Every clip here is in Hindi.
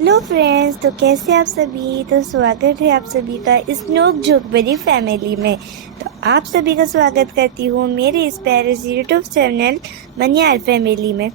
हेलो फ्रेंड्स, तो कैसे आप सभी। तो स्वागत है आप सभी का इस नोक झोंक भरी फैमिली में। तो आप सभी का स्वागत करती हूँ मेरे इस प्यारे से यूट्यूब चैनल मनियार फैमिली में।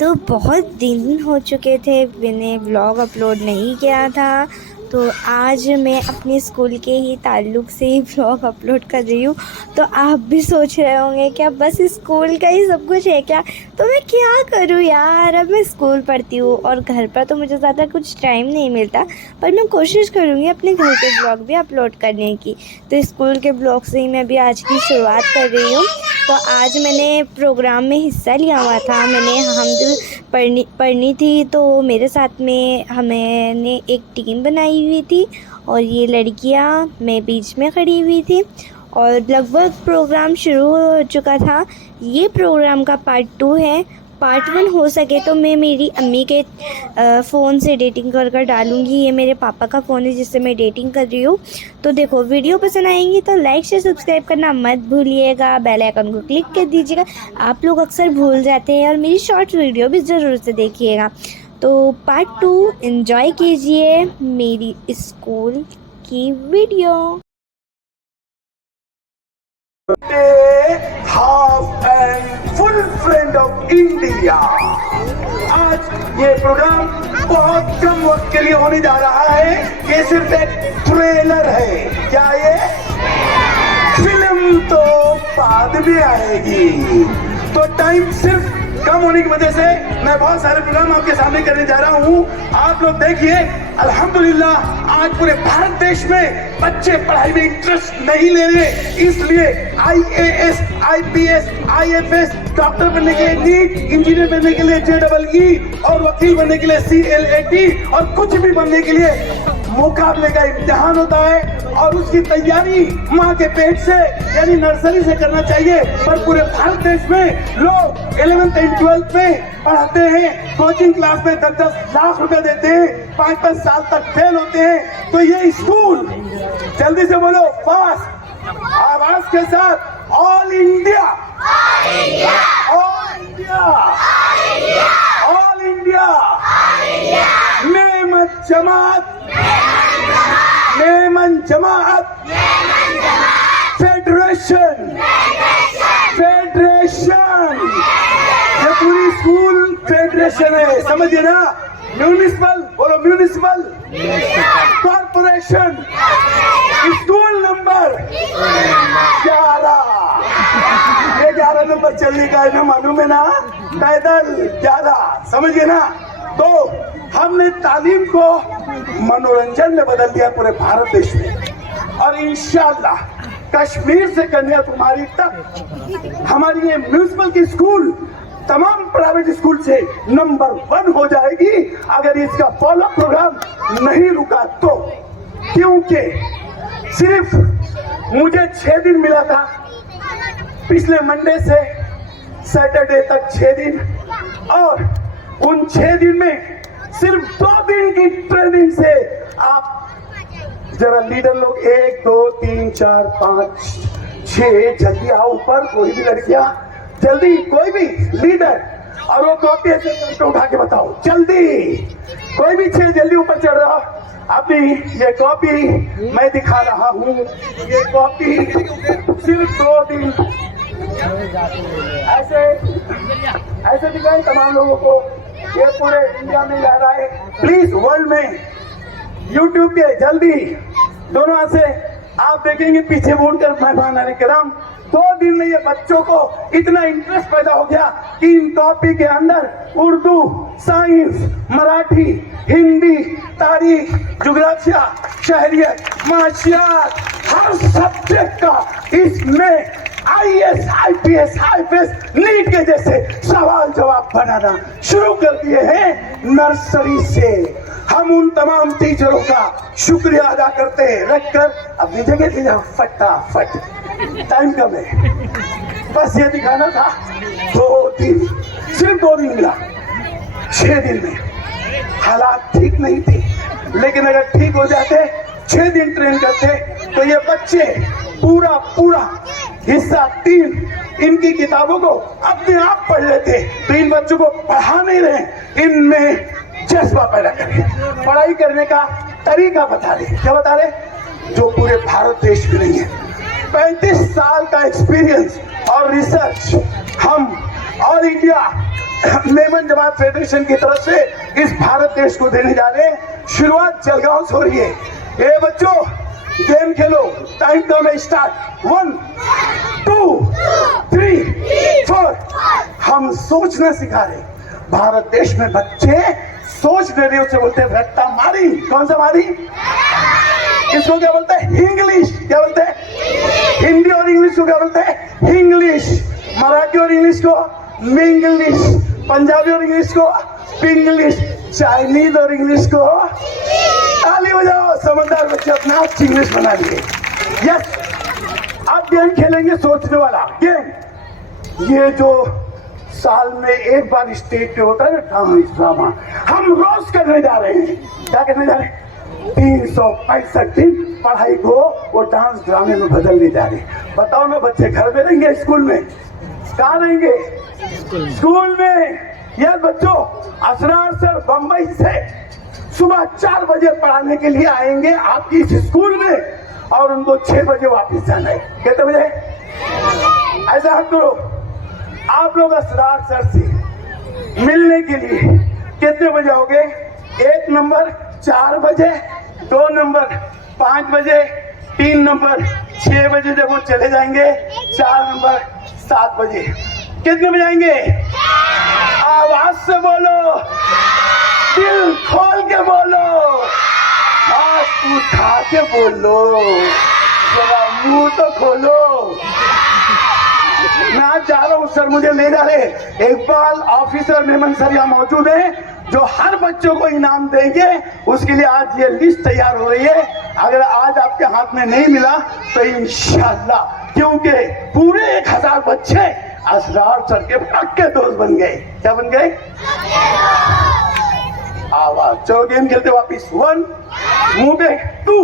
तो बहुत दिन हो चुके थे मैंने व्लॉग अपलोड नहीं किया था, तो आज मैं अपने स्कूल के ही ताल्लुक़ से ही व्लॉग अपलोड कर रही हूँ। तो आप भी सोच रहे होंगे क्या बस स्कूल का ही सब कुछ है क्या। तो मैं क्या करूँ यार, अब मैं स्कूल पढ़ती हूँ और घर पर तो मुझे ज़्यादा कुछ टाइम नहीं मिलता, पर मैं कोशिश करूँगी अपने घर के ब्लॉग भी अपलोड करने की। तो स्कूल के ब्लॉग से ही मैं भी आज की शुरुआत कर रही हूँ। तो आज मैंने प्रोग्राम में हिस्सा लिया हुआ था, मैंने हमद पढ़नी थी, तो मेरे साथ में हमने एक टीम बनाई हुई थी और ये लड़कियाँ मैं बीच में खड़ी हुई थी और लगभग प्रोग्राम शुरू हो चुका था। ये प्रोग्राम का पार्ट 2 है। पार्ट 1 हो सके तो मैं मेरी अम्मी के फ़ोन से एडिटिंग कर डालूँगी। ये मेरे पापा का फ़ोन है जिससे मैं एडिटिंग कर रही हूँ। तो देखो, वीडियो पसंद आएंगी तो लाइक शेयर सब्सक्राइब करना मत भूलिएगा, बेल आइकन को क्लिक कर दीजिएगा। आप लोग अक्सर भूल जाते हैं। और मेरी शॉर्ट वीडियो भी ज़रूर से देखिएगा। तो पार्ट 2 एंजॉय कीजिए मेरी स्कूल की video. Half and full friend of India. आज ये प्रोग्राम बहुत कम वक्त के लिए होने जा रहा है। ये सिर्फ एक ट्रेलर है। क्या ये फिल्म तो बाद में आएगी, तो टाइम सिर्फ कम होने की वजह से मैं बहुत सारे प्रोग्राम आपके सामने करने जा रहा हूँ। आप लोग देखिए, अल्हम्दुलिल्लाह आज पूरे भारत देश में बच्चे पढ़ाई में इंटरेस्ट नहीं ले रहे, इसलिए IAS, IPS, IFS, डॉक्टर बनने के लिए नीट, इंजीनियर बनने के लिए JEE और वकील बनने के लिए CLAT और कुछ भी बनने के लिए मुकाबले का इम्तिहान होता है और उसकी तैयारी माँ के पेट से यानी नर्सरी से करना चाहिए। पर पूरे भारत देश में लोग 11th एंड 12th में पढ़ाते हैं, कोचिंग क्लास में 10-10 लाख रुपए देते हैं, 5-5 साल तक फेल होते हैं। तो ये स्कूल, जल्दी से बोलो फास्ट आवाज के साथ, all India, all India, all India Memon Jamaat, Memon Jamaat federation, federation, ये पूरी स्कूल फेडरेशन है, समझिए ना। म्यूनिसिपल बोलो, म्यूनिसिपल कॉर्पोरेशन, स्कूल नंबर 11, ये 11 नंबर चलने का है ना, मालूम है ना, पैदल 11, समझिए ना। तो हमने तालीम को मनोरंजन में बदल दिया पूरे भारत देश में, और इंशाअल्लाह कश्मीर से कन्याकुमारी तक हमारी ये म्यूनिसिपल की स्कूल तमाम प्राइवेट स्कूल से नंबर 1 हो जाएगी अगर इसका फॉलो प्रोग्राम नहीं रुका तो। क्योंकि सिर्फ मुझे 6 दिन मिला था, पिछले मंडे से सैटरडे तक 6 दिन, और उन 6 दिन में सिर्फ 2 दिन की ट्रेनिंग से आप जरा लीडर लोग 1 2 3 4 5 6 जल्दी आओ ऊपर, कोई भी लड़कियां जल्दी, कोई भी लीडर, और वो कॉपी ऐसे करके उठा के बताओ जल्दी, कोई भी 6 जल्दी ऊपर चढ़ रहा। अपनी ये कॉपी मैं दिखा रहा हूँ, ये कॉपी सिर्फ 2 दिन ऐसे दिखाएं तमाम लोगों को। ये पूरे इंडिया में जा रहा है, प्लीज वर्ल्ड में यूट्यूब के जल्दी दोनों हाथ से आप देखेंगे पीछे मुड़कर मेहमान अलैहिस्सलाम। 2 दिन में ये बच्चों को इतना इंटरेस्ट पैदा हो गया कि इन टॉपिक के अंदर उर्दू, साइंस, मराठी, हिंदी, तारीख, ज्योग्राफिया, शहरियत, माशियात, हर सब्जेक्ट का इसमें IAS, IPS, IFS, नीट के जैसे सवाल जवाब बनाना शुरू कर दिए हैं नर्सरी से। हम उन तमाम टीचरों का शुक्रिया अदा करते हैं। रखकर अपनी जगह पे जाओ फटाफट, टाइम कम है, बस ये दिखाना था। 2 दिन, सिर्फ 2 दिन मिला 6 दिन में। हालात ठीक नहीं थे, लेकिन अगर ठीक हो जाते, 6 दिन ट्रेन करते, तो ये बच्चे पूरा हिस्सा 3 इनकी किताबों को अपने आप पढ़ लेते। तो इन बच्चों को पढ़ा नहीं रहे, इनमें जज्बा पैदा करें, पढ़ाई करने का तरीका बता रहे। क्या बता रहे? जो पूरे भारत देश में नहीं है। 35 साल का एक्सपीरियंस और रिसर्च हम और इंडिया मेमन जमात फेडरेशन की तरफ से इस भारत देश को देने जा रहे हैं। शुरुआत जलगांव से हो रही है। ए बच्चों, गेम खेलो, टाइम कम है, स्टार्ट। 1 2 3 4। हम सोचना सिखा रहे। भारत देश में बच्चे सोच दे रहे, उसे बोलते हैं रट्टा मारी। कौन सा मारी? इसको क्या बोलते हैं? इंग्लिश। क्या बोलते हैं? हिंदी और इंग्लिश को क्या बोलते हैं? इंग्लिश। मराठी और इंग्लिश को मिंग्लिश। पंजाबी और इंग्लिश को पिंग्लिश। चाइनीज और इंग्लिश को ताली बजाओ। समझदार बच्चे अपना आप इंग्लिश बना लिए। यस, अब गेम खेलेंगे सोचने वाला गेम। ये जो साल में एक बार स्टेज पे होता है ना डांस ड्रामा, हम रोज करने जा रहे हैं। क्या करने जा रहे हैं? 365 दिन पढ़ाई को वो डांस ड्रामे में बदलने जा रहे हैं। बताओ ना बच्चे, घर में रहेंगे स्कूल में? कहाँ रहेंगे? स्कूल में। यार बच्चों, असरार सर बंबई से सुबह 4 बजे पढ़ाने के लिए आएंगे आपकी इस स्कूल में और उनको 6 बजे वापस जाना है। कितने बजे? ऐसा हम करो, आप लोग असरार सर से मिलने के लिए कितने बजे आओगे? 1 नंबर 4 बजे, 2 नंबर 5 बजे, 3 नंबर 6 बजे जब वो चले जाएंगे, 4 नंबर 7 बजे। कितने बजे आएंगे? आवाज से बोलो, दिल खोल के बोलो, हाथ उठा के बोलो, जरा मुंह तो खोलो। मैं आज जा रहा हूँ सर, मुझे ले जा रहे। इकबाल ऑफिसर मेमन सर यहाँ मौजूद है जो हर बच्चों को इनाम देंगे। उसके लिए आज ये लिस्ट तैयार हो रही है। अगर आज आपके हाथ में नहीं मिला तो इंशाल्लाह, क्योंकि पूरे 1000 बच्चे असरार सर के पक्के दोस्त बन गए। क्या बन गए? आवाज। चलो गेम खेलते वापिस। 1 मुंह पे, 2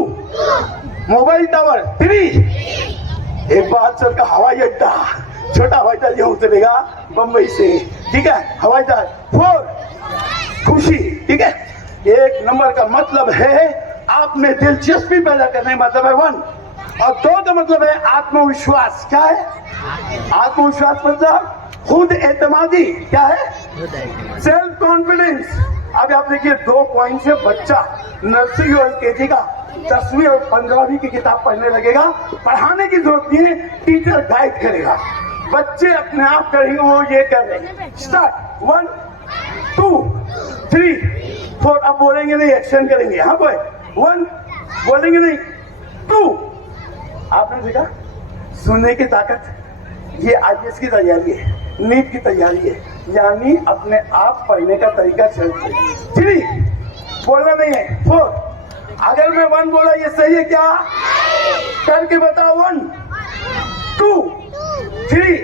मोबाइल टावर, 3 एक बात सर का हवाई अड्डा, छोटा हवाई जहाज यहाँ उतरेगा बंबई से, ठीक है? हवाई जहाज। 4 खुशी, ठीक है? 1 नंबर का मतलब है आप में दिलचस्पी पैदा करने, मतलब है 1। और 2 का मतलब है आत्मविश्वास। क्या है आत्मविश्वास? मतलब खुद एतमादी। क्या है? Self confidence. अब आप देखिए 2 पॉइंट से बच्चा नर्सरी और केजी का 10वीं और 15वीं की किताब पढ़ने लगेगा। पढ़ाने की जरूरत नहीं है, टीचर गाइड करेगा। बच्चे अपने आप करेंगे, वो ये कर रहे हैं। स्टार्ट। 1 2 3 4। अब बोलेंगे नहीं, एक्शन करेंगे। हाँ बोले 1 बोलेंगे नहीं, 2। आपने देखा सुनने की ताकत। ये IAS की तैयारी है, नीट की तैयारी है, यानी अपने आप पढ़ने का तरीका चलते। 3 बोलना नहीं है। 4 अगर मैं 1 बोला ये सही है क्या? करके बताओ। 1 2 3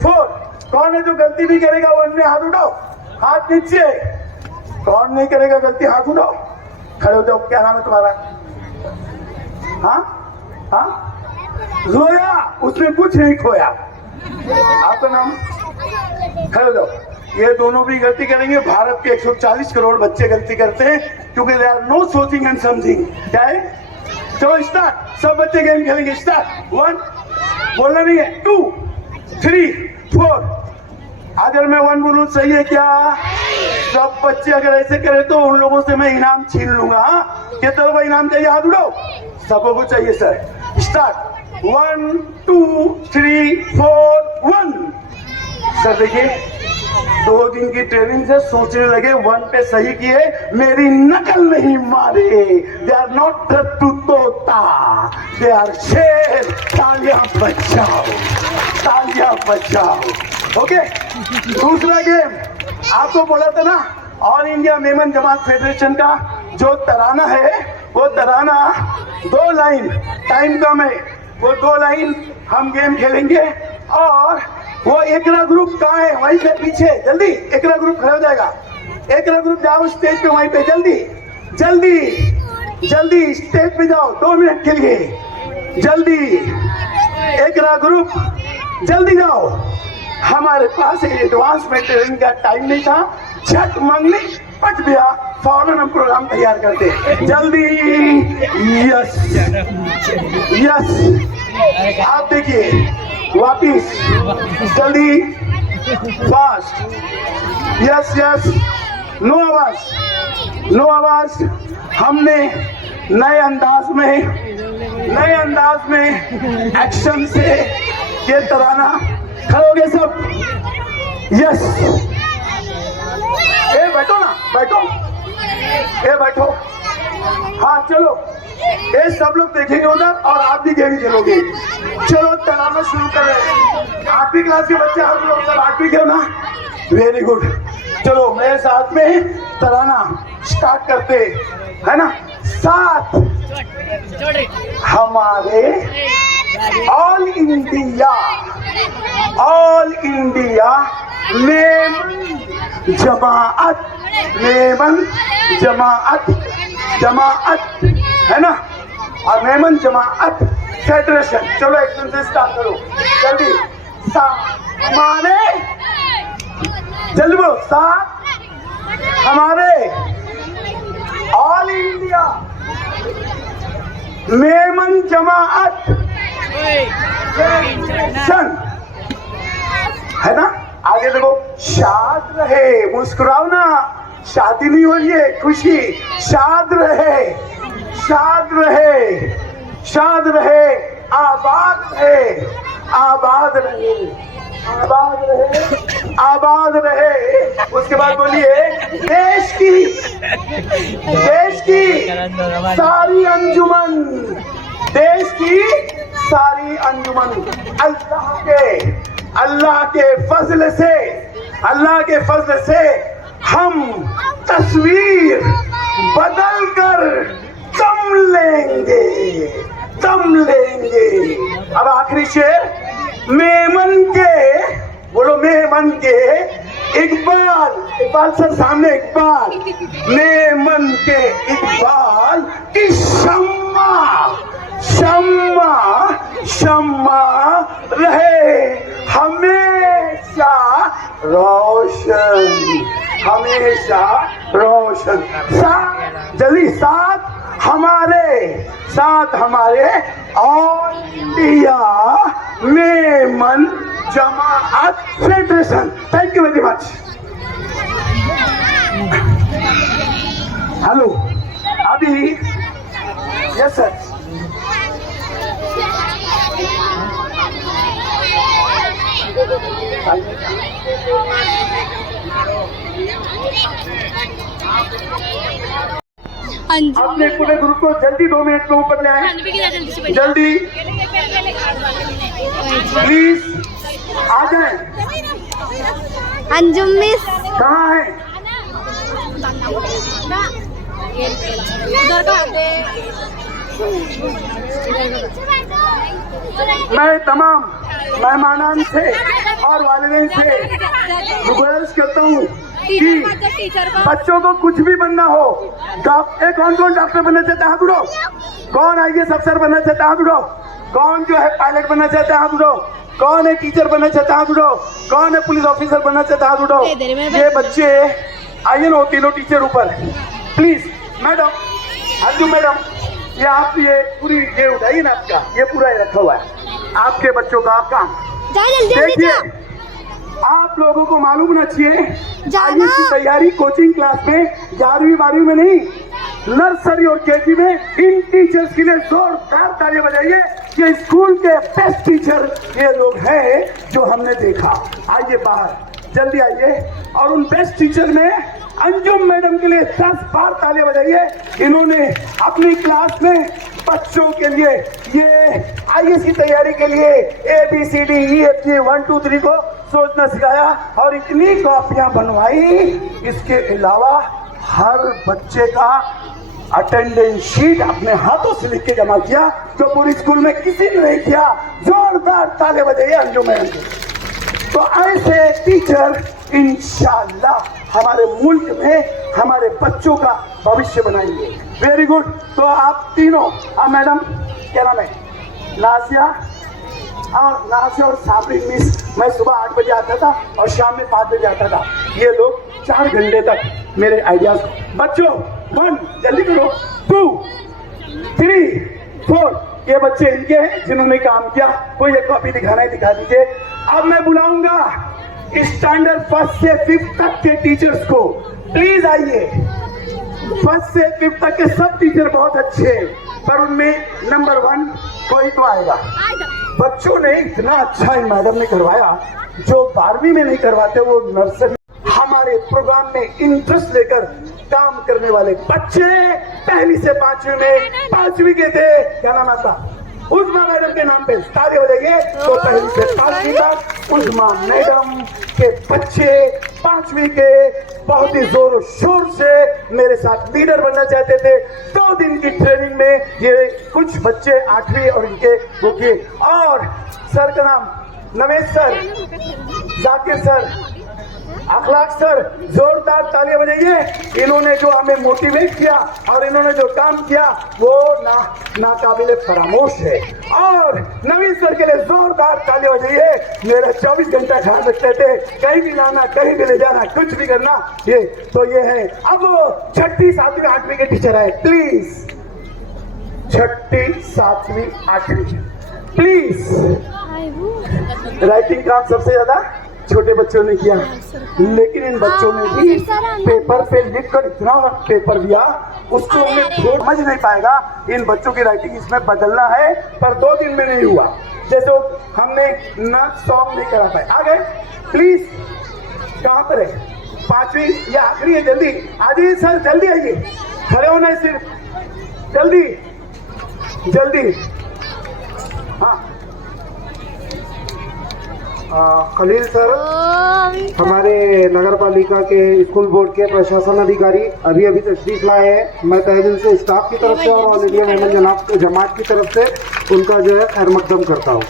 4। कौन है जो गलती नहीं करेगा? 1 में हाथ उठाओ, हाथ नीचे। कौन नहीं करेगा गलती? हाथ उठाओ, खड़े हो जाओ। क्या नाम है तुम्हारा? हाँ रोया, उसने कुछ नहीं खोया। आपका नाम? खड़े हो जाओ। ये दोनों भी गलती करेंगे। भारत के 140 करोड़ बच्चे गलती करते हैं क्योंकि दे आर नो सोचिंग एंड समथिंग। क्या है? चलो स्टार्ट। सब बच्चे गेम खेलेंगे। स्टार्ट। 1 बोलना नहीं है, 2 3 4। अगर मैं 1 बोलूं सही है क्या? सब बच्चे अगर ऐसे करें तो उन लोगों से मैं इनाम छीन लूंगा। कितना लोगों इनाम चाहिए? हाथ उठाओ। सबको चाहिए सर। स्टार्ट। 1 2 3 4 1। सर देखिए 2 दिन की ट्रेनिंग से सोचने लगे, 1 पे सही किए, मेरी नकल नहीं मारे। दे आर नॉट टू तोता, दे आर शेर। तालियां बजाओ, तालियां बजाओ। ओके, दूसरा गेम आपको बोला था ना, all India Memon Jamaat federation का जो तराना है, वो तराना 2 लाइन, टाइम कम है, वो 2 लाइन हम गेम खेलेंगे। और वो एकरा ग्रुप कहाँ है? वहीं पे पीछे। जल्दी एकरा ग्रुप खड़ा हो जाएगा। एकरा ग्रुप जाओ स्टेज पे, वहीं पे जल्दी जल्दी जल्दी स्टेज पे जाओ। 2 मिनट के लिए जल्दी। एकरा ग्रुप जल्दी जाओ। हमारे पास एडवांस में ट्रेनिंग का टाइम नहीं था। झट मंगली पट भैया फौरन हम प्रोग्राम तैयार करते हैं जल्दी। यस यस, आप देखिए वापिस जल्दी, फास्ट। यस यस, नो आवाज, नो आवाज। हमने नए अंदाज में एक्शन से ये तराना, खड़ोगे सब। यस, ए बैठो ना, बैठो, ए बैठो। हाँ चलो, ये सब लोग देखेंगे उधर और आप भी गेम खेलोगे। चलो तराना शुरू करें। 8वीं क्लास के बच्चे हम लोग सब 8वीं के हो ना, वेरी गुड। चलो मेरे साथ में तराना स्टार्ट करते है ना। साथ हमारे ऑल इंडिया मेमन जमाअत है ना, और मेमन जमाअत फेडरेशन। चलो एक्शन से स्टार्ट करो जल्दी। हमारे, जल्दी बोलो, साथ हमारे all India Memon Jamaat federation है ना। आगे देखो, शाद रहे, मुस्कुराओ ना, शादी नहीं हो रही है, खुशी। शाद रहे, शाद रहे, शाद रहे, आबाद रहे, आबाद रहे, आबाद रहे, आबाद रहे। उसके बाद बोलिए, देश की सारी अंजुमन, देश की सारी अंजुमन अल्लाह के फजल से हम तस्वीर बदल कर दम लेंगे। अब आखिरी शेर, मेमन के इकबाल सर सामने, इकबाल, मेमन के इकबाल की शम्मा रहे हमेशा रोशन। जल्दी, साथ हमारे all India Memon Jamaat federation. Thank you very much. Hello, अभी यस सर। अपने पूरे ग्रुप को जल्दी 2 मिनट में ऊपर ले आए, जल्दी प्लीज आ जाए। अंजुम मिस कहाँ है? मैं तमाम मेहमानान से और वालिदैन से गुजारिश करता हूँ कि बच्चों को कुछ भी बनना हो, कौन डॉक्टर बनना चाहता है हाथ उठाओ, कौन IAS अफसर बनना चाहता है हाथ उठाओ, कौन जो है पायलट बनना चाहता है हाथ उठाओ, कौन है टीचर बनना चाहता है हाथ उठाओ, कौन है पुलिस ऑफिसर बनना चाहता है हाथ उठाओ। ये बच्चे आइए ना, तीनों टीचर ऊपर प्लीज। मैडम, अंजू मैडम, ये आप ये पूरी ये उठाइए ना, आपका ये पूरा रखा हुआ है आपके बच्चों का काम। देखिए, आप लोगों को मालूम होना चाहिए, IAS की तैयारी कोचिंग क्लास में 11वीं 12वीं में नहीं, नर्सरी और KG में इन टीचर्स के लिए जोरदार तालियां बजाइए। ये स्कूल के बेस्ट टीचर ये लोग हैं जो हमने देखा। आइए बाहर, जल्दी आइए। और उन बेस्ट टीचर में अंजुम मैडम के लिए 10 बार तालियां बजाइए। इन्होंने अपनी क्लास में बच्चों के लिए ये IAS की तैयारी के लिए ABCDEFG 1 2 3 को सोचना सिखाया और इतनी कॉपियां बनवाई। इसके अलावा हर बच्चे का अटेंडेंस शीट अपने हाथों से लिख के जमा किया, जो पूरी स्कूल में किसी ने नहीं किया। जोरदार तालियां बजाइए अंजुम मैडम को। तो ऐसे टीचर इंशाल्लाह हमारे मुल्क में हमारे बच्चों का भविष्य बनाएंगे। Very good. तो आप तीनों, मैडम क्या नाम है? नाजिया और साबरी मिस। मैं सुबह 8 बजे आता था और शाम में 5 बजे आता था। ये लोग 4 घंटे तक मेरे आइडियाज। बच्चों 1 जल्दी करो, 2 3 4 ये बच्चे इनके हैं जिन्होंने काम किया। कोई एक कॉपी दिखाना है दिखा दीजिए। अब मैं बुलाऊंगा स्टैंडर्ड 1 से 5 तक के टीचर्स को, प्लीज आइए। 1 से 5 तक के सब टीचर बहुत अच्छे हैं, पर उनमें नंबर 1 कोई तो आएगा। बच्चों ने इतना अच्छा मैडम ने करवाया जो 12वीं में नहीं करवाते, वो नर्सरी हमारे प्रोग्राम में इंटरेस्ट लेकर काम करने वाले बच्चे 1ली से 5वीं में 5वीं के थे। क्या नाम आता? उस्मा मैडम के नाम पे ताली हो जाइए। तो 1ली से 5वीं तक उस्मा मैडम के बच्चे 5वीं के बहुत ही जोरों शोर से मेरे साथ लीडर बनना चाहते थे। 2 दिन की ट्रेनिंग में ये कुछ बच्चे 8वीं और इनके वो किए। और सर का नाम नवेश सर, जाकिर सर, अखलाक सर, जोरदार तालियां बजाइए। इन्होंने जो हमें मोटिवेट किया और इन्होंने जो काम किया वो नाकाबिले फरामोश है। और नवीन सर के लिए जोरदार तालियां बजाइए। मेरा 24 घंटा ख्याल रखते थे, कहीं भी लाना, कहीं भी ले जाना, कुछ भी करना। ये तो ये है। अब 6ठी 7वीं 8वीं के टीचर है, प्लीज 6ठी 7वीं 8वीं प्लीज। राइटिंग काम सबसे ज्यादा छोटे बच्चों ने किया, लेकिन इन बच्चों ने भी पेपर पे लिखकर इतना पेपर दिया, उसको कोई समझ नहीं पाएगा। इन बच्चों की राइटिंग इसमें बदलना है, पर 2 दिन में नहीं हुआ। जैसे हमने ना सॉन्ग नहीं करा पाए। आ गए प्लीज। कहाँ पर है? 5वीं या आखिरी है? जल्दी आ जाइए सर, जल्दी आइए। खड़े होना है सिर्फ, जल्दी जल्दी। हाँ खलील सर, हमारे नगर पालिका के स्कूल बोर्ड के प्रशासन अधिकारी अभी अभी तशरीफ लाए हैं। मैं तहे दिल से स्टाफ की तरफ से और ऑल इंडिया मेहमान जनाब जमात की तरफ से उनका जो है खैर मकदम करता हूँ।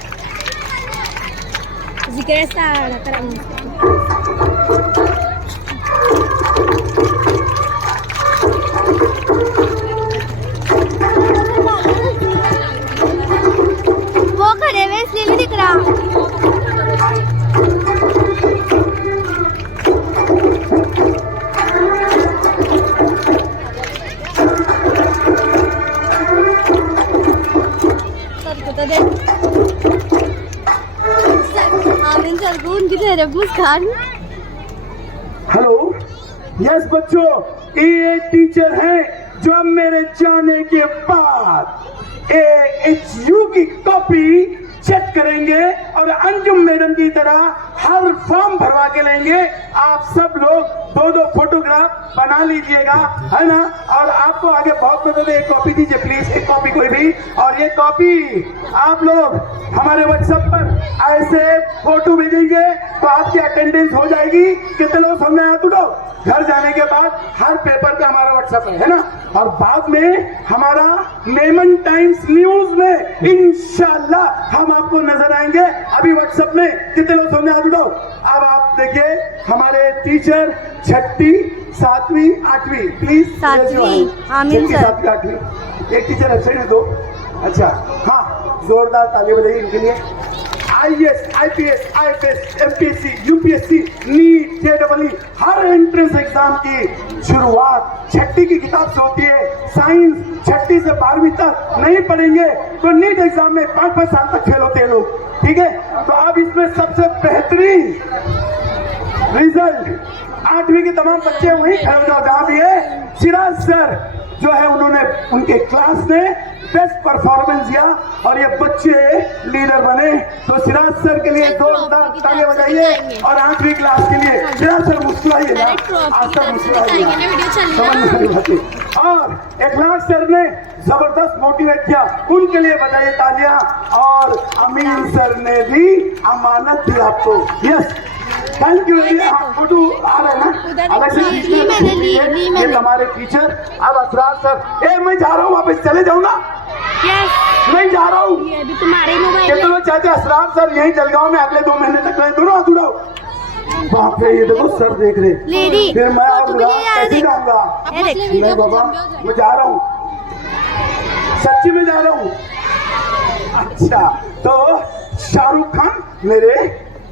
वो खड़े हुए इसलिए नहीं दिख रहा। हेलो, यस बच्चों, ये टीचर हैं जो अब मेरे जाने के बाद AHU की कॉपी चेक करेंगे और अंजुम मैडम की तरह हर फॉर्म भरवा के लेंगे। आप सब लोग 2-2 फोटोग्राफ बना लीजिएगा, है ना। और आपको आगे बहुत मदद है। एक कॉपी दीजिए प्लीज, एक कॉपी कोई भी। और ये कॉपी आप लोग हमारे व्हाट्सएप पर ऐसे फोटो भेजेंगे तो आपकी अटेंडेंस हो जाएगी। कितने लोग समझ आया? तू लोग घर जाने के बाद हर पेपर पे हमारा व्हाट्सएप है ना। और बाद में हमारा मेमन टाइम्स न्यूज में इंशाल्लाह हम आपको नजर आएंगे। अभी व्हाट्सएप में कितने लोग समझ आ जाओ। अब आप देखिए हमारे टीचर 6ठी 7वीं 8वीं प्लीज। 7वीं आमीन सर। 7वीं 8वीं एक टीचर अच्छे हैं 2। अच्छा हाँ, जोरदार ताली बजाइए इनके लिए। IAS, IPS, IFS, MPSC, UPSC, NEET, JEE हर एंट्रेंस एग्जाम की शुरुआत 6ठी की किताब से होती है। साइंस 6ठी से 12वीं तक नहीं पढ़ेंगे तो नीट एग्जाम में 5-5 साल तक फेल होते हैं लोग, ठीक है। तो अब इसमें सबसे बेहतरीन रिजल्ट 8वीं के तमाम बच्चे वहीं खड़े हो जाओ जहां भी है। सिराज सर जो है उन्होंने उनके क्लास में बेस्ट परफॉर्मेंस दिया और ये बच्चे लीडर बने। तो सिराज सर के लिए जोरदार तालियां बजाइए। और 8वीं क्लास के लिए सिराज सर मुस्कुराइए ना, आज तक मुस्कुराइए। और इखलाक सर ने जबरदस्त मोटिवेट किया, उनके लिए बजाइए तालियां। और अमीन सर ने भी अमानत दी आपको। Yes, thank you very much. Photo आ रहा है ना, अलग से ये हमारे टीचर। अब असरार सर, मैं जा रहा हूँ वापस, चले जाऊंगा। नहीं जा रहा हूँ, तुम्हारे मोबाइल कितने लोग चाहते असरार सर यही जलगांव में अगले 2 महीने तक रहे, दोनों हाथ उड़ाओ। बाप रे, ये देखो सर देख रहे। फिर मैं कैसे जाऊंगा? नहीं बाबा, मैं जा रहा हूँ, सच्ची में जा रहा हूँ। अच्छा, तो शाहरुख खान मेरे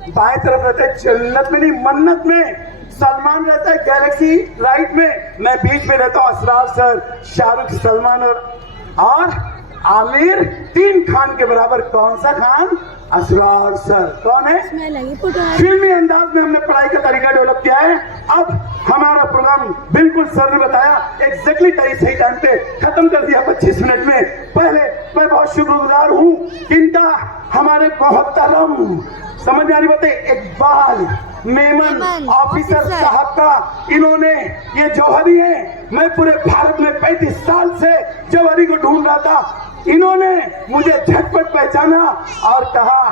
बाएं तरफ रहते हैं जन्नत में नहीं मन्नत में। सलमान रहता है गैलेक्सी राइट में, मैं बीच में रहता हूँ असरार सर, शाहरुख, सलमान और आमिर 3 खान के बराबर। कौन सा खान? असरार सर। कौन है? फिल्मी अंदाज में हमने पढ़ाई का तरीका डेवलप किया है। अब हमारा प्रोग्राम बिल्कुल सर ने बताया एग्जैक्टली सही टाइम पे खत्म कर दिया 25 मिनट में। पहले मैं बहुत शुक्रगुजार हूँ इनका, हमारे मोहतरम समझ में आ रही बातें इकबाल मेमन ऑफिसर साहब का। इन्होंने ये जौहरी है, मैं पूरे भारत में 35 साल से जौहरी को ढूंढ रहा था। इन्होंने मुझे झटपट पहचाना और कहा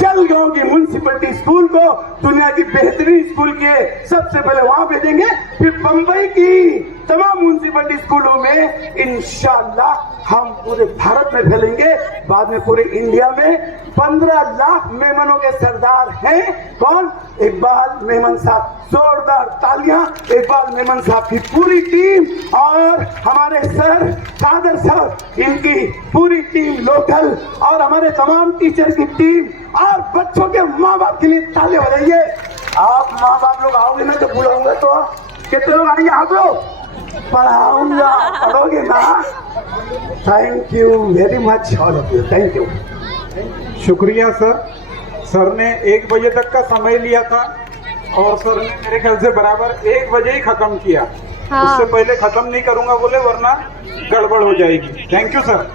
जलगांव की म्युनिसिपैलिटी स्कूल को दुनिया की बेहतरीन स्कूल के सबसे पहले वहां भेजेंगे, फिर बंबई की तमाम म्युनिसिपैलिटी स्कूलों में इंशाल्लाह हम पूरे भारत में फैलेंगे, बाद में पूरे इंडिया में। 15 लाख मेमनों के सरदार हैं। कौन? इकबाल मेमन साहब। जोरदार तालियां इकबाल मेमन साहब की पूरी टीम और हमारे सर कादर साहब, इनकी पूरी टीम लोकल और हमारे तमाम टीचर की टीम और बच्चों के माँ बाप के लिए तालियां बजाइए। आप माँ बाप लोग आओगे ना तो बुलाऊंगा तो कितने लोग आएंगे? आप लोग पढ़ाऊंगा, पढ़ोगे ना? Thank you very much all of you, thank you. शुक्रिया सर। सर ने 1 बजे तक का समय लिया था और सर ने मेरे ख्याल से बराबर 1 बजे ही खत्म किया। उससे पहले खत्म नहीं करूंगा बोले, वरना गड़बड़ हो जाएगी। Thank you sir.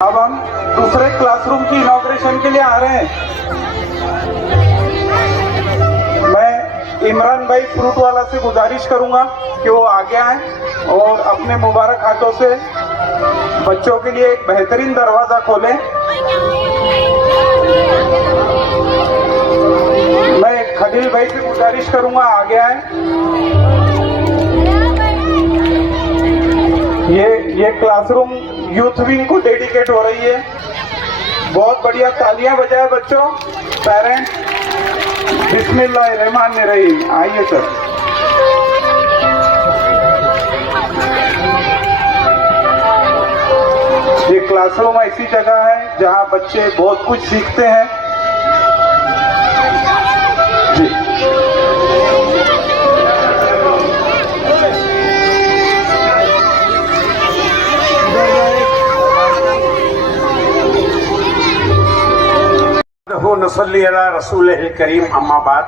अब हम दूसरे क्लासरूम की इनॉग्रेशन के लिए आ रहे हैं। मैं इमरान भाई फ्रूट वाला से गुजारिश करूंगा कि वो आगे आए और अपने मुबारक हाथों से बच्चों के लिए एक बेहतरीन दरवाजा खोलें। मैं खलील भाई से गुजारिश करूंगा आगे आए। ये क्लासरूम यूथ विंग को डेडिकेट हो रही है। बहुत बढ़िया, तालियां बजाए बच्चों। पेरेंट्स बिस्मिल्लाहिर्रहमानिर्रहीम। आइए सर। ये क्लासरूम ऐसी जगह है जहां बच्चे बहुत कुछ सीखते हैं। जी नसल्ली अला रसूलिल करीम अम्मा बाद।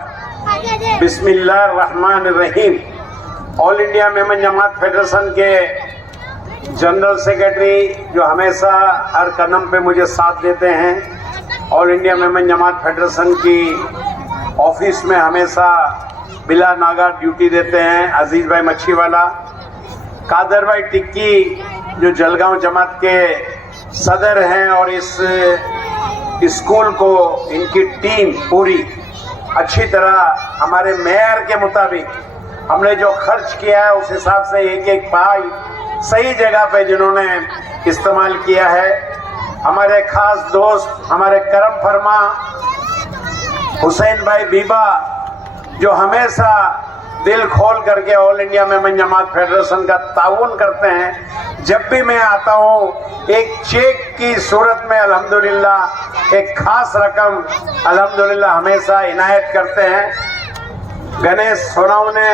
बिस्मिल्लाहिर्रहमानिर्रहीम। All India Memon Jamaat federation के जनरल सेक्रेटरी जो हमेशा हर कदम पे मुझे साथ देते हैं, all India Memon Jamaat federation की ऑफिस में हमेशा बिला नागा ड्यूटी देते हैं अजीज भाई मच्छीवाला, कादर भाई टिक्की जो जलगांव जमात के सदर हैं, और इस स्कूल को इनकी टीम पूरी अच्छी तरह हमारे मेयर के मुताबिक हमने जो खर्च किया है उस हिसाब से एक एक पाई सही जगह पे जिन्होंने इस्तेमाल किया है। हमारे खास दोस्त हमारे करम फरमा हुसैन भाई बीबा जो हमेशा दिल खोल करके all India Memon Jamaat federation का ताउन करते हैं। जब भी मैं आता हूँ एक चेक की सूरत में अल्हम्दुलिल्लाह एक खास रकम अल्हम्दुलिल्लाह हमेशा इनायत करते हैं। गणेश सोनावने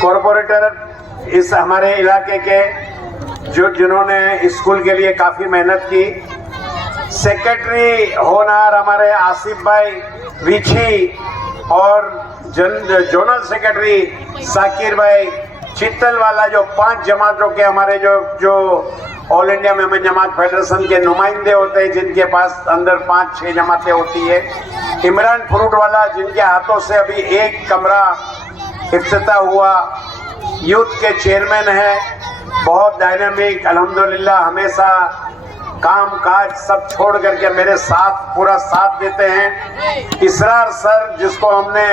कॉरपोरेटर इस हमारे इलाके के जिन्होंने स्कूल के लिए काफ़ी मेहनत की, सेक्रेटरी होनार हमारे आसिफ भाई विछी और जोनल सेक्रेटरी साकिर भाई चित्तल वाला, जो 5 जमातों के हमारे जो all India Memon Jamaat federation के नुमाइंदे होते हैं जिनके पास अंदर 5-6 जमातें होती है। इमरान फ्रूट वाला जिनके हाथों से अभी एक कमरा इफ्तिताह हुआ, यूथ के चेयरमैन है, बहुत डायनामिक अल्हम्दुलिल्लाह हमेशा काम काज सब छोड़ करके मेरे साथ पूरा साथ देते हैं। इसरार सर जिसको हमने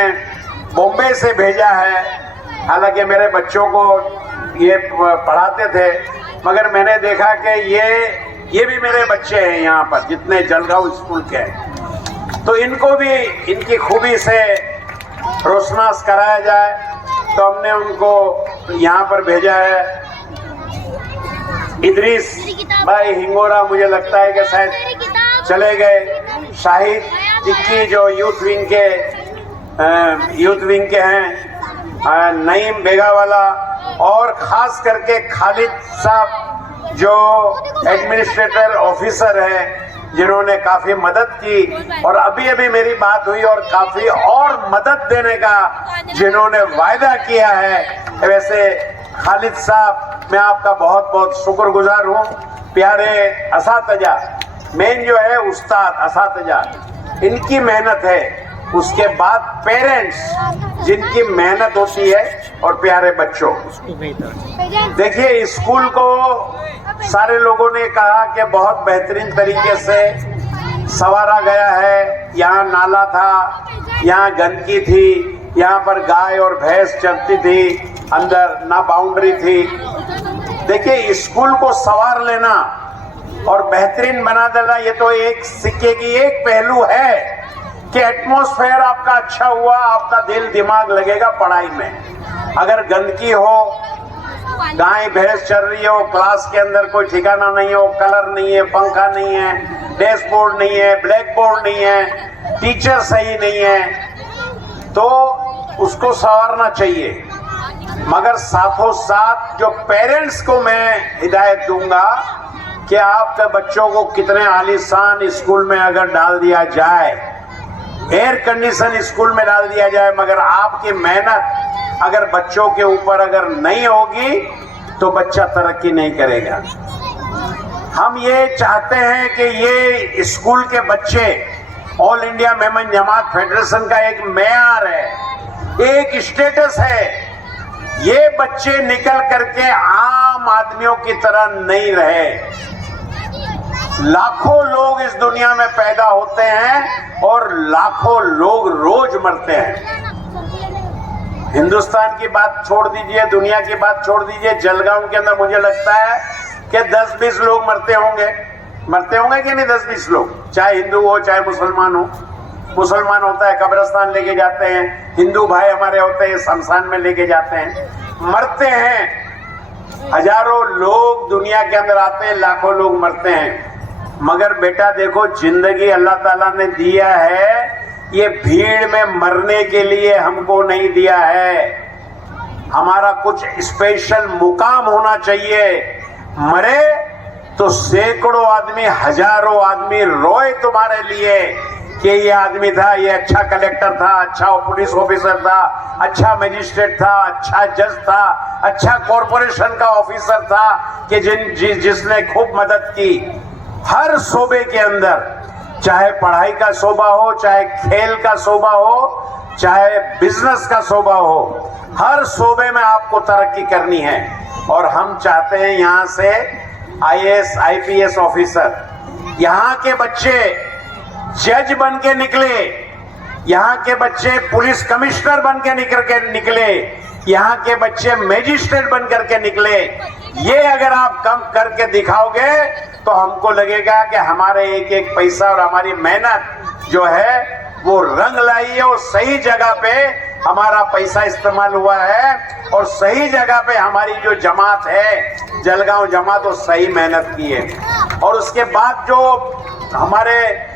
बॉम्बे से भेजा है, हालांकि मेरे बच्चों को ये पढ़ाते थे, मगर मैंने देखा कि ये भी मेरे बच्चे हैं यहाँ पर जितने जलगांव स्कूल के हैं, तो इनको भी इनकी खूबी से रोशनास कराया जाए, तो हमने उनको यहाँ पर भेजा है। इदरीस भाई हिंगोरा मुझे लगता है कि शायद चले गए, शाहिद इक्की जो यूथ विंग के हैं, नईम बेगावाला, और खास करके खालिद साहब जो एडमिनिस्ट्रेटर ऑफिसर है, जिन्होंने काफी मदद की और अभी अभी मेरी बात हुई और काफी और मदद देने का जिन्होंने वायदा किया है। वैसे खालिद साहब, मैं आपका बहुत बहुत शुक्रगुजार हूँ। प्यारे असातिज़ा, मेन जो है उस्ताद असातिज़ा, इनकी मेहनत है, उसके बाद पेरेंट्स जिनकी मेहनत होती है, और प्यारे बच्चों, देखिए स्कूल को सारे लोगों ने कहा कि बहुत बेहतरीन तरीके से संवारा गया है। यहाँ नाला था, यहाँ गंदगी थी, यहाँ पर गाय और भैंस चरती थी, अंदर ना बाउंड्री थी। देखिए स्कूल को संवार लेना और बेहतरीन बना देना, ये तो एक सिक्के की एक पहलू है कि एटमॉस्फेयर आपका अच्छा हुआ, आपका दिल दिमाग लगेगा पढ़ाई में। अगर गंदगी हो, गाय भैंस चल रही हो, क्लास के अंदर कोई ठिकाना नहीं हो, कलर नहीं है, पंखा नहीं है, डैशबोर्ड नहीं है, ब्लैक बोर्ड नहीं है, टीचर सही नहीं है, तो उसको संवारना चाहिए। मगर साथों साथ जो पेरेंट्स को मैं हिदायत दूंगा कि आपके बच्चों को कितने आलीशान स्कूल में अगर डाल दिया जाए, एयर कंडीशन स्कूल में डाल दिया जाए, मगर आपकी मेहनत अगर बच्चों के ऊपर अगर नहीं होगी तो बच्चा तरक्की नहीं करेगा। हम ये चाहते हैं कि ये स्कूल के बच्चे all India Memon Jamaat federation का एक मेयार है, एक स्टेटस है। ये बच्चे निकल करके आम आदमियों की तरह नहीं रहे। लाखों लोग इस दुनिया में पैदा होते हैं और लाखों लोग रोज मरते हैं। हिंदुस्तान की बात छोड़ दीजिए, दुनिया की बात छोड़ दीजिए, जलगांव के अंदर मुझे लगता है कि 10-20 लोग मरते होंगे कि नहीं? 10-20 लोग, चाहे हिंदू हो चाहे मुसलमान हो। मुसलमान होता है कब्रिस्तान लेके जाते हैं, हिंदू भाई हमारे होते हैं शमशान में लेके जाते हैं, मरते हैं। हजारों लोग दुनिया के अंदर आते हैं, लाखों लोग मरते हैं। मगर बेटा देखो, जिंदगी अल्लाह ताला ने दिया है, ये भीड़ में मरने के लिए हमको नहीं दिया है। हमारा कुछ स्पेशल मुकाम होना चाहिए। मरे तो सैकड़ों आदमी, हजारों आदमी रोए तुम्हारे लिए कि ये आदमी था, ये अच्छा कलेक्टर था, अच्छा पुलिस ऑफिसर था, अच्छा मजिस्ट्रेट था, अच्छा जज था, अच्छा कॉरपोरेशन का ऑफिसर था, कि जिसने खूब मदद की। हर शोबे के अंदर, चाहे पढ़ाई का शोबा हो, चाहे खेल का शोबा हो, चाहे बिजनेस का शोबा हो, हर शोबे में आपको तरक्की करनी है। और हम चाहते हैं यहाँ से IAS IPS ऑफिसर, यहाँ के बच्चे जज बन के निकले, यहाँ के बच्चे पुलिस कमिश्नर बन के निकले, यहाँ के बच्चे मजिस्ट्रेट बन करके निकले। ये अगर आप कम करके दिखाओगे तो हमको लगेगा कि हमारे एक एक पैसा और हमारी मेहनत जो है वो रंग लाई है, और सही जगह पे हमारा पैसा इस्तेमाल हुआ है, और सही जगह पे हमारी जो जमात है, जलगांव जमात, वो सही मेहनत की है। और उसके बाद जो हमारे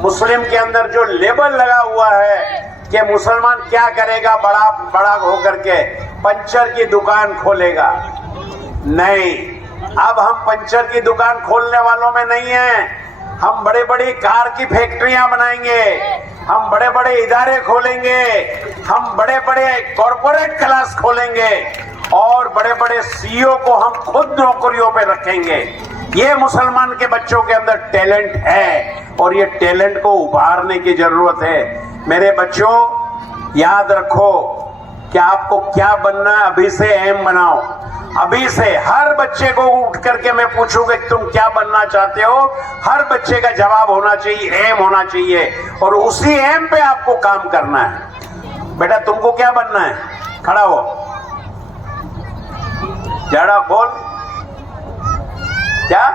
मुस्लिम के अंदर जो लेबल लगा हुआ है कि मुसलमान क्या करेगा, बड़ा बड़ा होकर के पंचर की दुकान खोलेगा, नहीं, अब हम पंचर की दुकान खोलने वालों में नहीं हैं। हम बड़े बड़ी कार की फैक्ट्रियां बनाएंगे, हम बड़े बड़े इदारे खोलेंगे, हम बड़े बड़े कॉरपोरेट क्लास खोलेंगे, और बड़े बड़े CEO को हम खुद नौकरियों पे रखेंगे। ये मुसलमान के बच्चों के अंदर टैलेंट है, और ये टैलेंट को उभारने की जरूरत है। मेरे बच्चों, याद रखो कि आपको क्या बनना है, अभी से एम बनाओ। अभी से हर बच्चे को उठ करके मैं पूछूंगा कि तुम क्या बनना चाहते हो, हर बच्चे का जवाब होना चाहिए, एम होना चाहिए, और उसी एम पे आपको काम करना है। बेटा तुमको क्या बनना है? खड़ा हो, जरा बोल, क्या?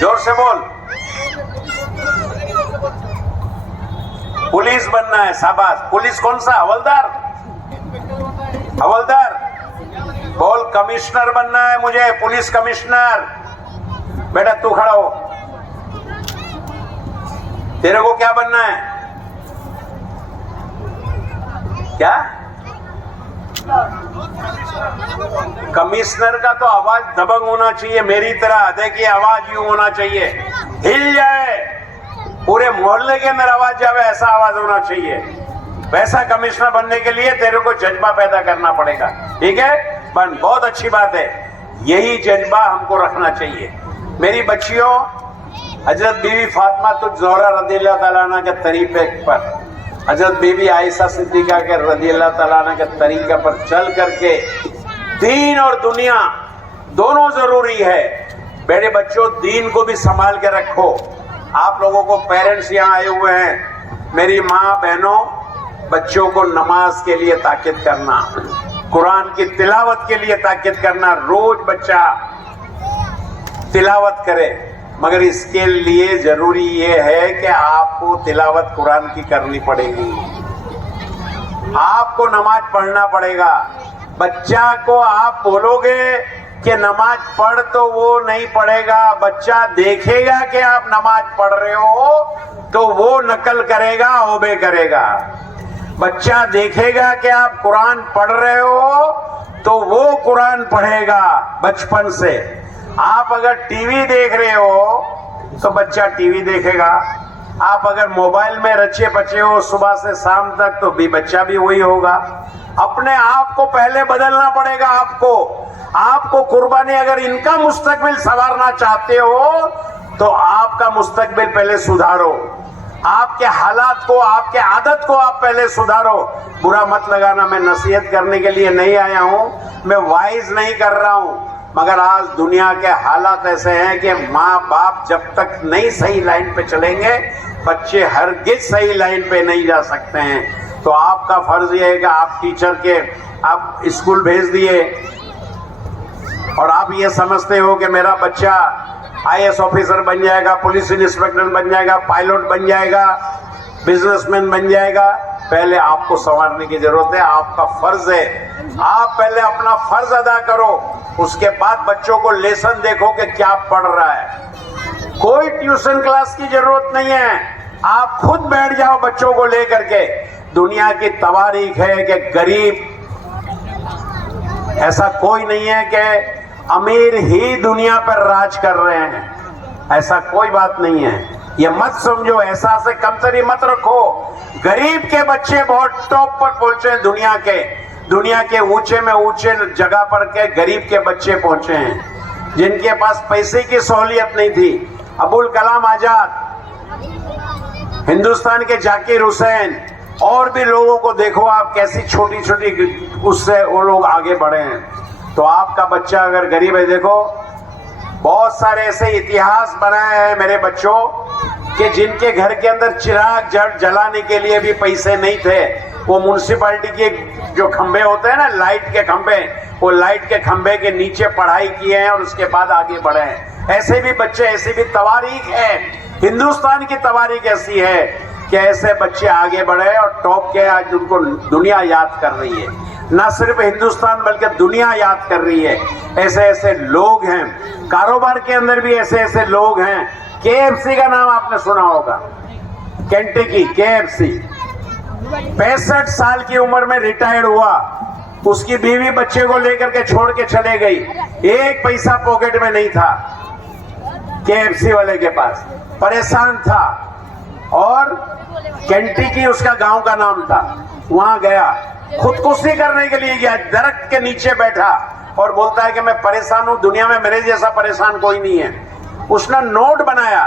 जोर से बोल। पुलिस बनना है, शाबाश। पुलिस कौन सा? हवलदार? हवलदार बोल। कमिश्नर बनना है मुझे, पुलिस कमिश्नर। बेटा तू खड़ा हो, तेरे को क्या बनना है? क्या? कमिश्नर का तो आवाज दबंग होना चाहिए, मेरी तरह अदे की आवाज यूं होना चाहिए, हिल जाए, पूरे मोहल्ले के अंदर आवाज जावे, ऐसा आवाज होना चाहिए। वैसा कमिश्नर बनने के लिए तेरे को जज्बा पैदा करना पड़ेगा, ठीक है? बन, बहुत अच्छी बात है, यही जज्बा हमको रखना चाहिए। मेरी बच्चियों, हजरत बीवी फातिमा तुझ ज़ोहरा रज़ियल्लाहु तआला अन्हा के तरीके पर, हजरत बीबी आयशा सिद्दीका के रज़ियल्लाहु तआला अन्हा के तरीके पर चल करके दीन और दुनिया दोनों जरूरी है। मेरे बच्चों, दीन को भी संभाल के रखो। आप लोगों को पेरेंट्स यहाँ आए हुए हैं, मेरी माँ बहनों, बच्चों को नमाज के लिए ताकीद करना, कुरान की तिलावत के लिए ताकीद करना। रोज बच्चा तिलावत करे, मगर इसके लिए जरूरी ये है कि आपको तिलावत कुरान की करनी पड़ेगी, आपको नमाज पढ़ना पड़ेगा। बच्चा को आप बोलोगे कि नमाज पढ़ तो वो नहीं पढ़ेगा, बच्चा देखेगा कि आप नमाज पढ़ रहे हो तो वो नकल करेगा, ओबे करेगा। बच्चा देखेगा कि आप कुरान पढ़ रहे हो तो वो कुरान पढ़ेगा बचपन से। आप अगर टीवी देख रहे हो तो बच्चा टीवी देखेगा, आप अगर मोबाइल में रचे बचे हो सुबह से शाम तक तो भी बच्चा भी वही होगा। अपने आप को पहले बदलना पड़ेगा। आपको कुर्बानी, अगर इनका मुस्तकबिल संवारना चाहते हो तो आपका मुस्तकबिल पहले सुधारो, आपके हालात को, आपके आदत को आप पहले सुधारो। बुरा मत लगाना, मैं नसीहत करने के लिए नहीं आया हूं, मैं वाइज नहीं कर रहा हूं, मगर आज दुनिया के हालात ऐसे हैं कि माँ बाप जब तक नहीं सही लाइन पे चलेंगे, बच्चे हरगिज सही लाइन पे नहीं जा सकते हैं। तो आपका फर्ज ये है कि आप टीचर के, आप स्कूल भेज दिए और आप ये समझते हो कि मेरा बच्चा IAS ऑफिसर बन जाएगा, पुलिस इंस्पेक्टर बन जाएगा, पायलट बन जाएगा, बिजनेसमैन बन जाएगा। पहले आपको संवारने की जरूरत है, आपका फर्ज है, आप पहले अपना फर्ज अदा करो, उसके बाद बच्चों को लेसन देखो कि क्या पढ़ रहा है। कोई ट्यूशन क्लास की जरूरत नहीं है, आप खुद बैठ जाओ बच्चों को लेकर के। दुनिया की तवारीख है कि गरीब, ऐसा कोई नहीं है कि अमीर ही दुनिया पर राज कर रहे हैं, ऐसा कोई बात नहीं है। ये मत समझो, ऐसा से कमतरी मत रखो। गरीब के बच्चे बहुत टॉप पर पहुंचे हैं, दुनिया के ऊंचे में ऊंचे जगह पर के गरीब के बच्चे पहुंचे हैं, जिनके पास पैसे की सहूलियत नहीं थी। अबुल कलाम आजाद, हिंदुस्तान के जाकिर हुसैन, और भी लोगों को देखो आप, कैसी छोटी छोटी उससे वो लोग आगे बढ़े हैं। तो आपका बच्चा अगर गरीब है, देखो बहुत सारे ऐसे इतिहास बनाए हैं मेरे बच्चों कि जिनके घर के अंदर चिराग जलाने के लिए भी पैसे नहीं थे, वो म्युनिसिपैलिटी के जो खंबे होते हैं ना, लाइट के खंबे, वो लाइट के खंबे के नीचे पढ़ाई किए हैं और उसके बाद आगे बढ़े हैं। ऐसे भी बच्चे, ऐसी भी तवारीख है, हिंदुस्तान की तवारीख ऐसी है कि ऐसे बच्चे आगे बढ़े और टॉप के, आज उनको दुनिया याद कर रही है। न सिर्फ हिंदुस्तान बल्कि दुनिया याद कर रही है। ऐसे ऐसे लोग हैं, कारोबार के अंदर भी ऐसे ऐसे लोग हैं। KFC का नाम आपने सुना होगा, केंटकी KFC, 65 साल की उम्र में रिटायर्ड हुआ, उसकी बीवी बच्चे को लेकर के छोड़ के चले गई, एक पैसा पॉकेट में नहीं था KFC वाले के पास, परेशान था। और केंटकी उसका गांव का नाम था, वहां गया, खुदकुशी करने के लिए गया, दरख्त के नीचे बैठा और बोलता है कि मैं परेशान हूं, दुनिया में मेरे जैसा परेशान कोई नहीं है। उसने नोट बनाया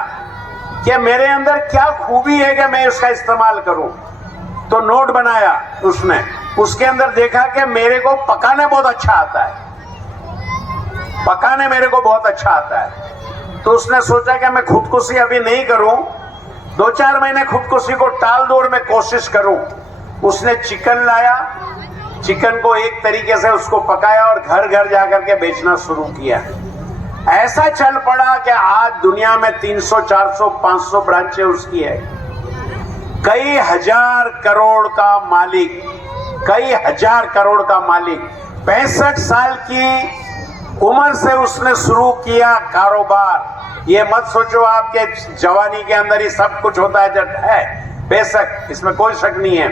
कि मेरे अंदर क्या खूबी है कि मैं उसका इस्तेमाल करूं, तो नोट बनाया उसने, उसके अंदर देखा कि मेरे को पकाने बहुत अच्छा आता है, पकाने मेरे को बहुत अच्छा आता है। तो उसने सोचा कि मैं खुदकुशी अभी नहीं करूं, 2-4 महीने खुदकुशी को टाल दूं और मैं कोशिश करूं। उसने चिकन लाया, चिकन को एक तरीके से उसको पकाया और घर घर जाकर के बेचना शुरू किया। ऐसा चल पड़ा कि आज दुनिया में 300, 400, 500 ब्रांचें उसकी है। कई हजार करोड़ का मालिक, कई हजार करोड़ का मालिक, 65 साल की उम्र से उसने शुरू किया कारोबार। ये मत सोचो आपके जवानी के अंदर ही सब कुछ होता है, जब है बेशक इसमें कोई शक नहीं है,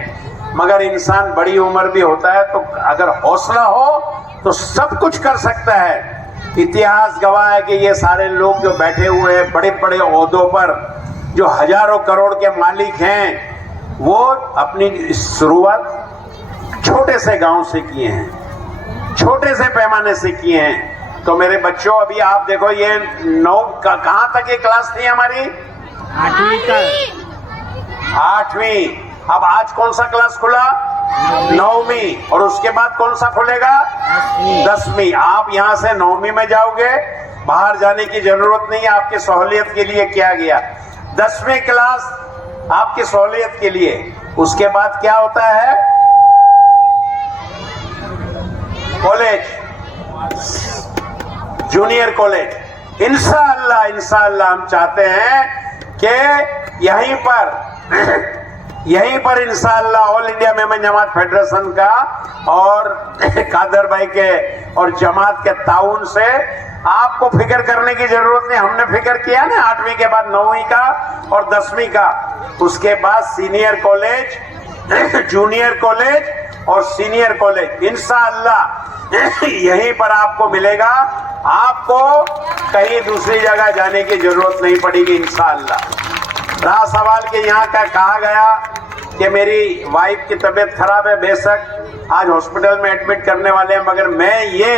मगर इंसान बड़ी उम्र भी होता है तो अगर हौसला हो तो सब कुछ कर सकता है। इतिहास गवाह है कि ये सारे लोग जो बैठे हुए हैं बड़े बड़े ओहदों पर, जो हजारों करोड़ के मालिक हैं, वो अपनी शुरुआत छोटे से गांव से किए हैं, छोटे से पैमाने से किए हैं। तो मेरे बच्चों, अभी आप देखो ये 9 कहां तक ये क्लास थी हमारी? 8वीं। अब आज कौन सा क्लास खुला? 9वीं। और उसके बाद कौन सा खुलेगा? 10वीं। आप यहाँ से 9वीं में जाओगे, बाहर जाने की जरूरत नहीं है, आपकी सहूलियत के लिए किया गया। 10वीं क्लास आपकी सहूलियत के लिए। उसके बाद क्या होता है? College, junior college. इंशाअल्लाह हम चाहते हैं कि यहीं पर इंशाअल्लाह all India Memon Jamaat federation का और कादर भाई के और जमात के ताउन से आपको फिक्र करने की जरूरत नहीं। हमने फिक्र किया ना 8वीं के बाद 9वीं का और 10वीं का, उसके बाद सीनियर कॉलेज, जूनियर कॉलेज और सीनियर कॉलेज इंशाअल्लाह यहीं पर आपको मिलेगा। आपको कहीं दूसरी जगह जाने की जरूरत नहीं पड़ेगी इंशाअल्लाह। रहा सवाल कि यहाँ का कहा गया कि मेरी वाइफ की तबीयत खराब है, बेशक आज हॉस्पिटल में एडमिट करने वाले हैं, मगर मैं ये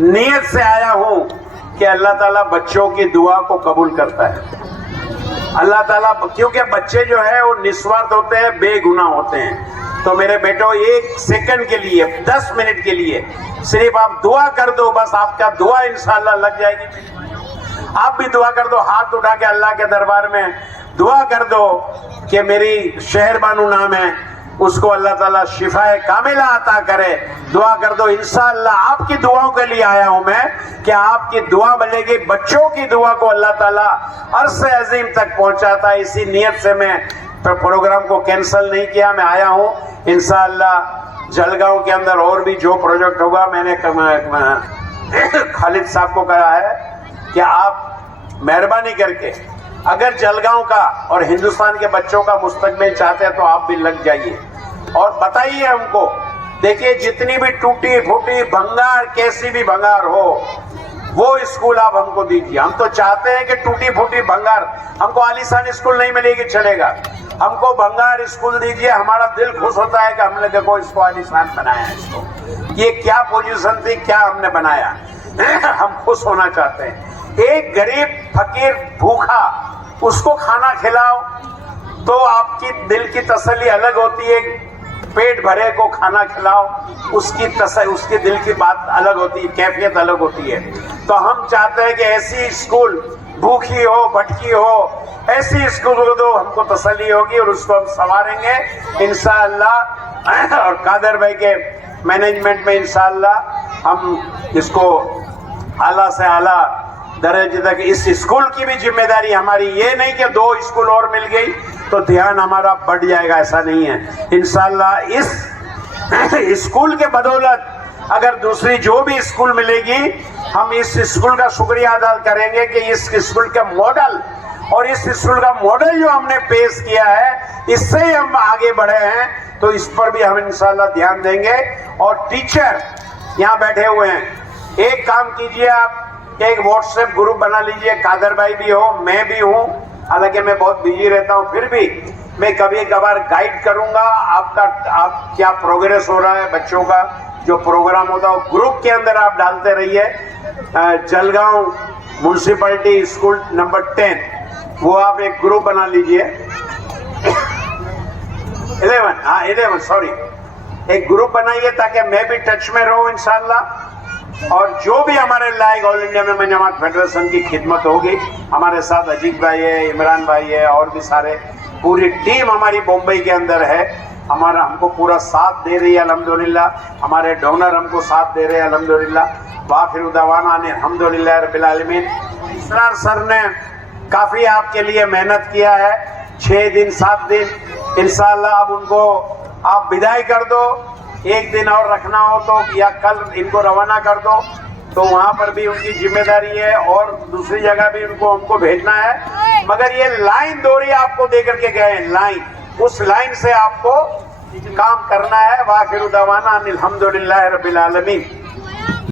नियत से आया हूँ कि अल्लाह ताला बच्चों की दुआ को कबूल करता है। अल्लाह ताला, क्योंकि बच्चे जो है वो निस्वार्थ होते हैं, बेगुनाह होते हैं। तो मेरे बेटो 1 सेकंड के लिए, 10 मिनट के लिए सिर्फ आप दुआ कर दो, बस आपका दुआ इंशाअल्लाह लग जाएगी। आप भी दुआ कर दो, हाथ उठा के अल्लाह के दरबार में दुआ कर दो कि मेरी शहर बानू नाम है, उसको अल्लाह ताला शिफाए कामिला अता करे। दुआ कर दो इंशाअल्लाह। आपकी दुआओं के लिए आया हूं मैं कि आपकी दुआ मिलेगी। बच्चों की दुआ को अल्लाह ताला अर्श अजीम तक पहुंचाता है। इसी नियत से मैं प्रोग्राम को कैंसिल नहीं किया, मैं आया हूं इंशाअल्लाह। जलगांव के अंदर और भी जो प्रोजेक्ट होगा, मैंने खालिद साहब को कहा है कि आप मेहरबानी करके अगर जलगांव का और हिंदुस्तान के बच्चों का मुस्तकबिल चाहते हैं तो आप भी लग जाइए और बताइए हमको। देखिए, जितनी भी टूटी फूटी भंगार, कैसी भी भंगार हो, वो स्कूल आप हमको दीजिए। हम तो चाहते हैं कि टूटी फूटी भंगार, हमको आलीशान स्कूल नहीं मिलेगी चलेगा, हमको भंगार स्कूल दीजिए। हमारा दिल खुश होता है कि हमने देखो इसको आलीशान बनाया है, इसको ये क्या पोजीशन थी, क्या हमने बनाया। हम खुश होना चाहते हैं। एक गरीब फकीर भूखा, उसको खाना खिलाओ तो आपकी दिल की तसल्ली अलग होती है। पेट भरे को खाना खिलाओ, उसकी दिल की बात अलग होती है, कैफियत अलग होती है। तो हम चाहते हैं कि ऐसी स्कूल, भूखी हो भटकी हो, ऐसी स्कूल को दो, हमको तसल्ली होगी और उसको हम संवारेंगे इंशाअल्लाह। और कादर भाई के मैनेजमेंट में इंशाअल्लाह हम इसको आला से आला दर्जे तक, इस स्कूल की भी जिम्मेदारी हमारी। ये नहीं कि 2 स्कूल और मिल गई तो ध्यान हमारा बढ़ जाएगा, ऐसा नहीं है। इंशाअल्लाह इस स्कूल के बदौलत अगर दूसरी जो भी स्कूल मिलेगी, हम इस स्कूल का शुक्रिया अदा करेंगे कि इस स्कूल के मॉडल और इस स्कूल का मॉडल जो हमने पेश किया है, इससे ही हम आगे बढ़े हैं। तो इस पर भी हम इंशाअल्लाह ध्यान देंगे। और टीचर यहाँ बैठे हुए हैं, एक काम कीजिए, आप एक व्हाट्सएप ग्रुप बना लीजिए। कादर भाई भी हो, मैं भी हूँ, हालांकि मैं बहुत बिजी रहता हूँ, फिर भी मैं कभी कभार गाइड करूंगा आप क्या प्रोग्रेस हो रहा है, बच्चों का जो प्रोग्राम होता है ग्रुप के अंदर आप डालते रहिए। जलगांव म्यूनसिपैलिटी स्कूल नंबर 10, वो आप एक ग्रुप बना लीजिए। 11 सॉरी, एक ग्रुप बनाइए ताकि मैं भी टच में रहूं इंशाअल्लाह। और जो भी हमारे लायक ऑल इंडिया में जमात फेडरेशन की खिदमत होगी, हमारे साथ अजीत भाई है, इमरान भाई है, और भी सारे, पूरी टीम हमारी मुंबई के अंदर है। हमको पूरा साथ दे रही है अल्हम्दुलिल्लाह। हमारे डोनर हमको साथ दे रहे हैं अल्हम्दुलिल्लाह। वाखिर दवाना अल्हम्दुलिल्लाह रब्बिल आलमीन। इसरार सर ने काफ़ी आपके लिए मेहनत किया है, 6 दिन 7 दिन। इंशाअल्लाह अब उनको आप विदाई कर दो, 1 दिन और रखना हो तो, या कल इनको रवाना कर दो। तो वहां पर भी उनकी जिम्मेदारी है और दूसरी जगह भी उनको हमको भेजना है। मगर ये लाइन दोहरी आपको दे करके गए हैं, लाइन, उस लाइन से आपको काम करना है। वाखिर दावाना अनिल हम्दुलिल्लाह रब्बिल आलमीन।